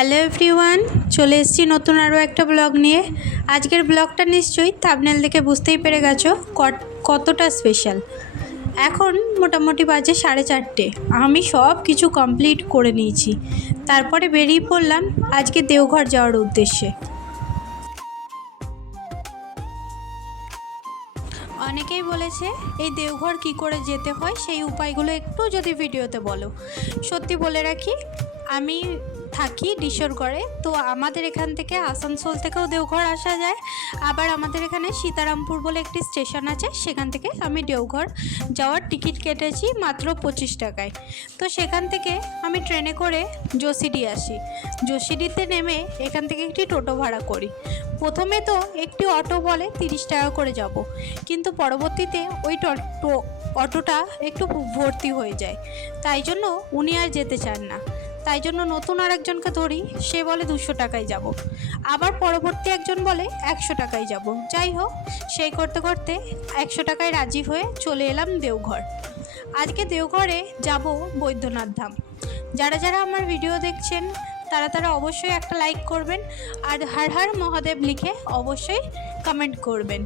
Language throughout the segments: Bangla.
হ্যালো এভরিওয়ান, চলে এসেছি নতুন আরও একটা ব্লগ নিয়ে। আজকের ব্লগটা নিশ্চয়ই থাম্বনেল দেখে বুঝতেই পেরে গেছো কতটা স্পেশাল। এখন মোটামুটি বাজে 4:30। আমি সব কিছু কমপ্লিট করে নিয়েছি, তারপরে বেরিয়ে পড়লাম আজকে দেওঘর যাওয়ার উদ্দেশ্যে। অনেকেই বলেছে এই দেওঘর কি করে যেতে হয় সেই উপায়গুলো একটু যদি ভিডিওতে বলো। সত্যি বলে রাখি, আমি থাকি ডিশরগড়ে, তো আমাদের এখান থেকে আসানসোল থেকেও দেওঘর আসা যায়। আবার আমাদের এখানে সীতারামপুর বলে একটি স্টেশন আছে, সেখান থেকে আমি দেওঘর যাওয়ার টিকিট কেটেছি মাত্র 25 টাকায়। তো সেখান থেকে আমি ট্রেনে করে যশিডি আসি। যশিডিতে নেমে এখান থেকে একটি টোটো ভাড়া করি। প্রথমে তো একটি অটো বলে 30 টাকা করে যাব, কিন্তু পরবর্তীতে ওই অটোটা একটু ভর্তি হয়ে যায়, তাই জন্য উনি আর যেতে চান না। তাই জন্য নতুন আর একজনকে ধরি, সে বলে 200 টাকায় যাব। আবার পরবর্তী একজন বলে 100 টাকায় যাব। যাই হোক, সেই করতে করতে 100 টাকায় রাজি হয়ে চলে এলাম দেওঘর। আজকে দেওঘরে যাব বৈদ্যনাথ ধাম। যারা যারা আমার ভিডিও দেখছেন তারা অবশ্যই একটা লাইক করবেন, আর হর হর মহাদেব লিখে অবশ্যই কমেন্ট করবেন।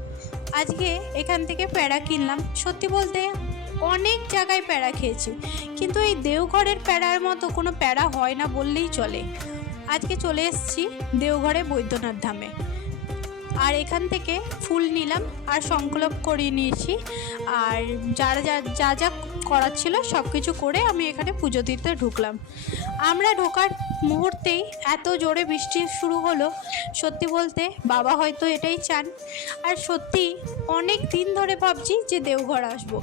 আজকে এখান থেকে প্যাড়া কিনলাম। সত্যি বলতে অনেক জায়গায় প্যাড়া খেয়েছি, কিন্তু এই দেওঘরের প্যাড়ার মতো কোনো প্যাড়া হয় না বললেই চলে। আজকে চলে এসেছি দেওঘরে বৈদ্যনাথ ধামে, আর এখান থেকে ফুল নিলাম আর সংকল্প করিয়ে নিয়েছি। আর যা যা করার ছিল সব কিছু করে আমি এখানে পুজো দিতে ঢুকলাম। আমরা ঢোকার মুহূর্তেই এত জোরে বৃষ্টি শুরু হলো। সত্যি বলতে বাবা হয়তো এটাই চান। আর সত্যি অনেক দিন ধরে ভাবছি যে দেওঘর আসবো,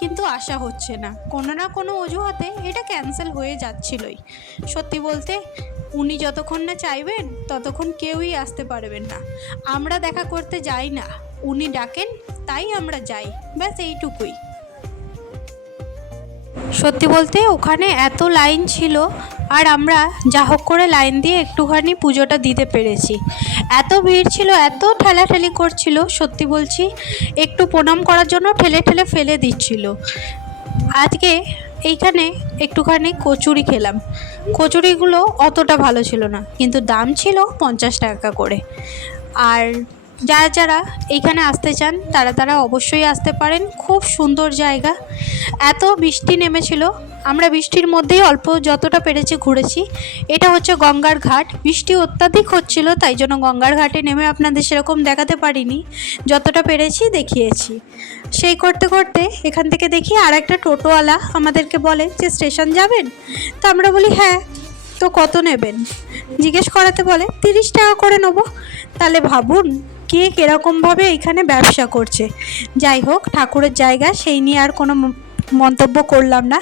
কিন্তু আসা হচ্ছে না। কোনো না কোনো অজুহাতে এটা ক্যান্সেল হয়ে যাচ্ছিলই। সত্যি বলতে উনি যতক্ষণ না চাইবেন ততক্ষণ কেউই আসতে পারবেন না। আমরা দেখা করতে যাই না, উনি ডাকেন তাই আমরা যাই, ব্যাস এইটুকুই। সত্যি বলতে ওখানে এত লাইন ছিল, আর আমরা যা হোক করে লাইন দিয়ে একটুখানি পুজোটা দিতে পেরেছি। এত ভিড় ছিল, এত ঠেলাঠেলি করছিল, সত্যি বলছি একটু প্রণাম করার জন্য ঠেলে ঠেলে ফেলে দিচ্ছিল। আজকে এইখানে একটুখানি কচুরি খেলাম। কচুরিগুলো অতটা ভালো ছিল না, কিন্তু দাম ছিল 50 টাকা করে। আর যারা যারা এইখানে আসতে চান তারা অবশ্যই আসতে পারেন। খুব সুন্দর জায়গা। এত বৃষ্টি নেমেছিল, আমরা বৃষ্টির মধ্যেই অল্প যতটা পেরেছি ঘুরেছি। এটা হচ্ছে গঙ্গার ঘাট। বৃষ্টি অত্যাধিক হচ্ছিল, তাই জন্য গঙ্গার ঘাটে নেমে আপনাদের সেরকম দেখাতে পারিনি, যতটা পেরেছি দেখিয়েছি। সেই করতে করতে এখান থেকে দেখি আর একটা টোটোওয়ালা আমাদেরকে বলে যে স্টেশন যাবেন। তো আমরা বলি হ্যাঁ। তো কত নেবেন জিজ্ঞেস করাতে বলে 30 টাকা করে নেবো। তাহলে ভাবুন কে কীরকমভাবে এইখানে ব্যবসা করছে। যাই হোক, ঠাকুরের জায়গা, সেই নিয়ে আর কোনো মন্তব্য করলাম না।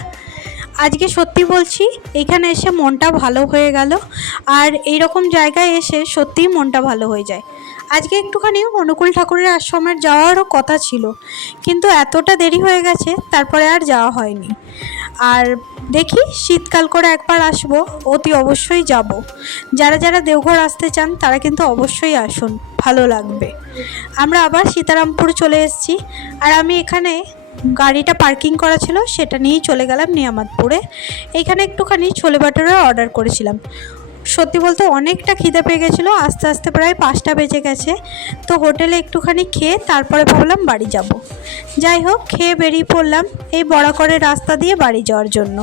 আজকে সত্যি বলছি এখানে এসে মনটা ভালো হয়ে গেল, আর এইরকম জায়গায় এসে সত্যিই মনটা ভালো হয়ে যায়। আজকে একটুখানি অনুকূল ঠাকুরের আশ্রমের যাওয়ারও কথা ছিল, কিন্তু এতটা দেরি হয়ে গেছে তারপরে আর যাওয়া হয়নি। আর দেখি শীতকাল করে একবার আসবো, অতি অবশ্যই যাব। যারা যারা দেওঘর আসতে চান তারা কিন্তু অবশ্যই আসুন, ভালো লাগবে। আমরা আবার সীতারামপুর চলে এসেছি, আর আমি এখানে গাড়িটা পার্কিং করা ছিল সেটা নিয়েই চলে গেলাম নিয়ামতপুরে। এইখানে একটুখানি ছোলে ভাটুরা অর্ডার করেছিলাম। সত্যি বলতে অনেকটা খিদে পেয়ে গেছিলো, আস্তে আস্তে প্রায় 5টা বেজে গেছে। তো হোটেলে একটুখানি খেয়ে তারপরে ভাবলাম বাড়ি যাব। যাই হোক, খেয়ে বেরিয়ে পড়লাম এই বরাকরের রাস্তা দিয়ে বাড়ি যাওয়ার জন্য।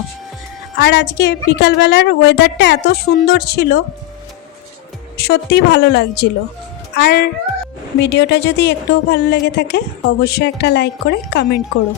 আর আজকে বিকালবেলার ওয়েদারটা এত সুন্দর ছিল, সত্যিই ভালো লাগছিল। আর ভিডিওটা যদি একটুও ভালো লেগে থাকে অবশ্যই একটা লাইক করে কমেন্ট করো।